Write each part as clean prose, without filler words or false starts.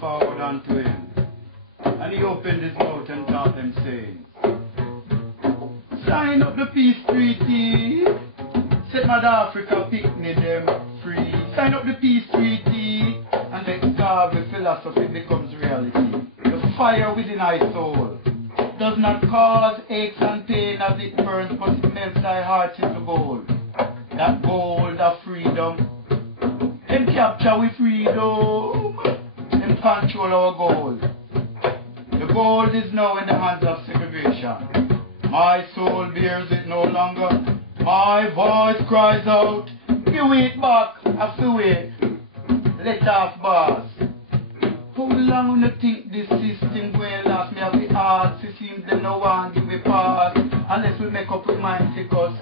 forward unto him. And he opened his mouth and taught them, saying, sign up the peace treaty. Set Mother Africa picnic them free. Sign up the peace treaty. And let God with philosophy becomes reality. The fire within thy soul does not cause aches and pain as it burns, but it melts thy heart into gold. That gold of freedom. Them capture with freedom. Them control our gold. The gold is now in the hands of segregation. My soul bears it no longer. My voice cries out. Give it back, I feel it. Let off bars. How long you think this system will last? Me have the arts, it seems they no one give a pass. Unless we make up our mind because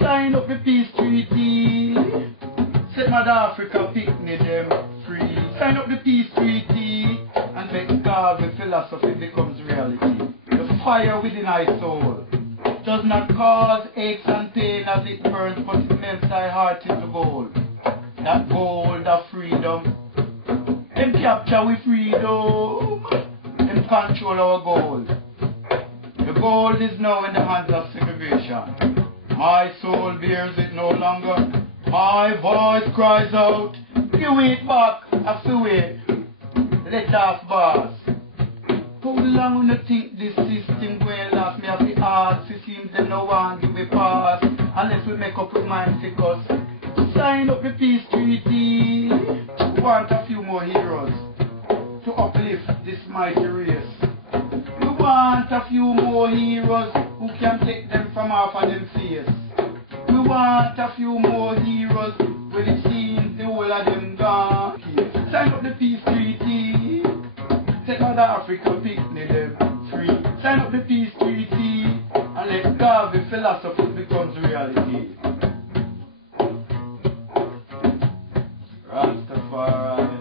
sign up the peace treaty. Set Mother Africa picnic them free. Sign up the peace treaty. And let God with philosophy becomes reality. The fire within thy soul does not cause aches and pain as it burns, but it melts thy heart into gold. That gold of freedom. Them capture with freedom. Them control our gold. The gold is now in the hands of segregation. My soul bears it no longer. My voice cries out. Give it back, I feel it. Let off bars. How long you think this system will last? Me have the arts, it seems they no one give a pass. Unless we make up our minds because sign up the peace treaty. We want a few more heroes to uplift this mighty race. We want a few more heroes who can take them from off of them face. We want a few more heroes when it seems the whole of them gone. Sign up the peace treaty. Set Mother Africa picnic them free. Sign up the peace treaty. And let God with philosophy becomes reality. Rastafari.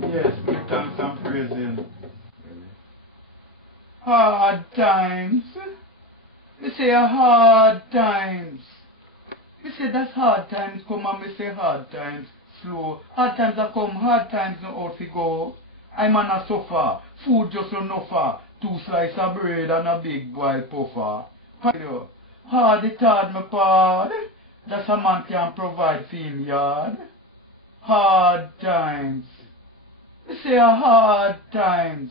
Yes, give thanks and praise him. Hard times. We say hard times. We say that's hard times come and we say hard times slow. Hard times are come, hard times no out to go. I'm man a suffer, food just enough for 2 slices of bread and a big boy puffer. Hard it hard my pard. That's a man can provide for him yard. Hard times. We say hard times.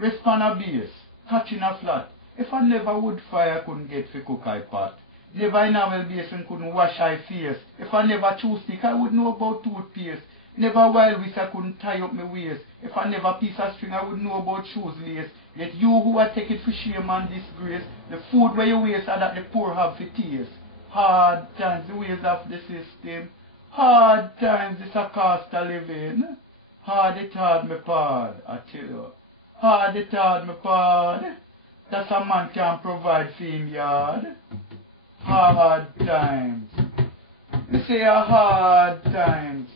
Rest on a base, catching a flat. If I never wood fire, I couldn't get for cook I pot. Never in a well basin couldn't wash I face. If I never chew stick, I would know about toothpaste. Never while whisk I couldn't tie up my waist. If I never piece of string, I would know about shoes lace. Yet you who are take it for shame and disgrace, the food where you waste are that the poor have for taste. Hard times, the ways of the system. Hard times, it's a cost of living. Hard it hard, me pard, I tell you. Hard it hard, me pard. That's a man can provide for him yard. Hard times. Me say a hard times.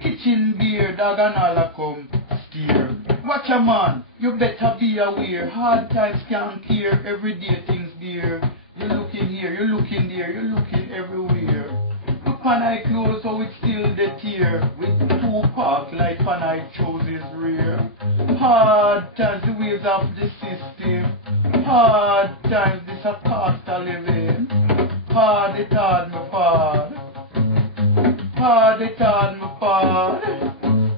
Kitchen beer, dog and all a come steer. Watch a man, you better be aware. Hard times can't care, everyday things dear. You looking here, you looking there, you looking everywhere. Look pan I close, so it's still the tear. With 2 park like pan I chose is rare. Hard times, the ways of the system. Hard times, this a cost of living. Hard it hard, my pard. Hard it hard, my pard.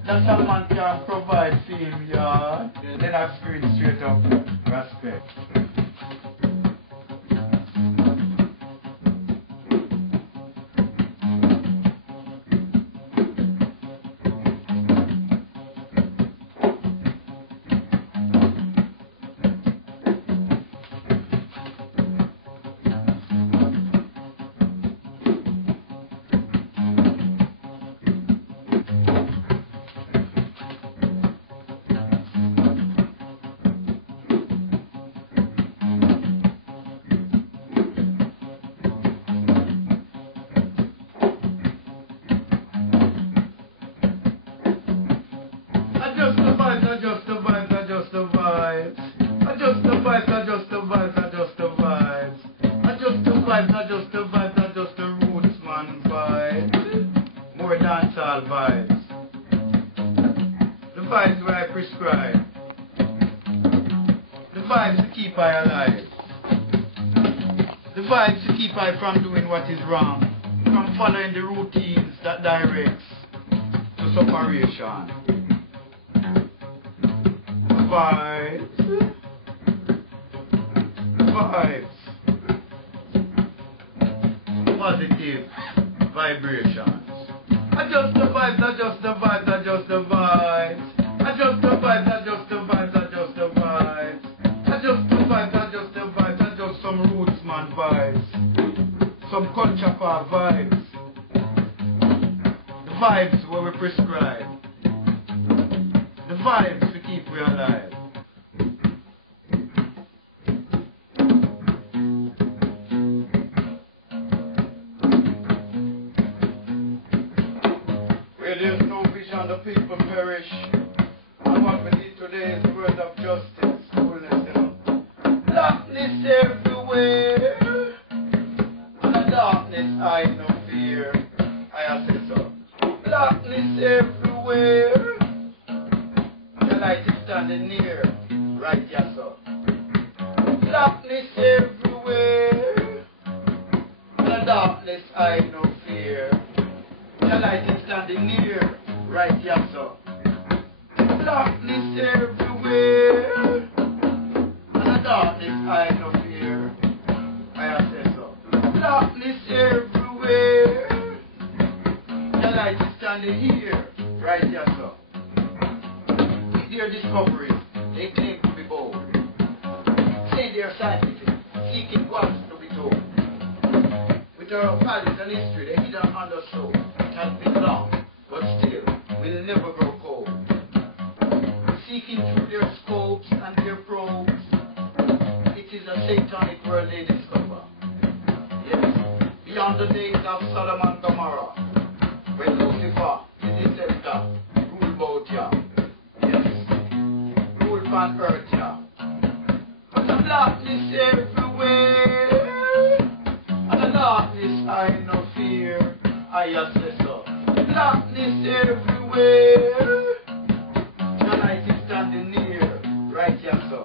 That's a man can provide for him yard. Then I scream straight up. Respect. all vibes. The vibes where I prescribe. The vibes to keep I alive. The vibes to keep I from doing what is wrong. From following the routines that directs to separation. The vibes. The vibes. Positive vibrations. Adjust the vibes, adjust the vibes, adjust the vibes. Adjust the vibes, adjust the vibes, adjust the vibes. Adjust the vibes, adjust the vibes, adjust some roots man vibes. Some culture part vibes. The vibes where we prescribe. The vibes to keep we alive. Where there's no vision, the people perish. And what we need today is the word of justice. Darkness everywhere. And the darkness I no fear. I say so. Darkness everywhere. The light is standing near. Right, yes, sir. Darkness everywhere. And the darkness I no fear. The light is standing near. Right, yes, sir. Darkness everywhere. And the darkness I no fear. I say so. Darkness everywhere. The light is standing here. Right, yes, sir. Their discoveries, they claim to be bold. Say they're scientific, seeking what to be told. With our values and history, they hidden undersold. It has been long, but still, will never grow cold. Seeking through their scopes and their probes, it is a satanic world they discover. Yes, beyond the days of Sodom and Gomorrah, when Lucifer, the deceptor, ruled about ya. Yes, ruled on earth ya. But the darkness everywhere, and the darkness I no fear. I say so. Darkness everywhere. The light is standing near. Right, yes, sir.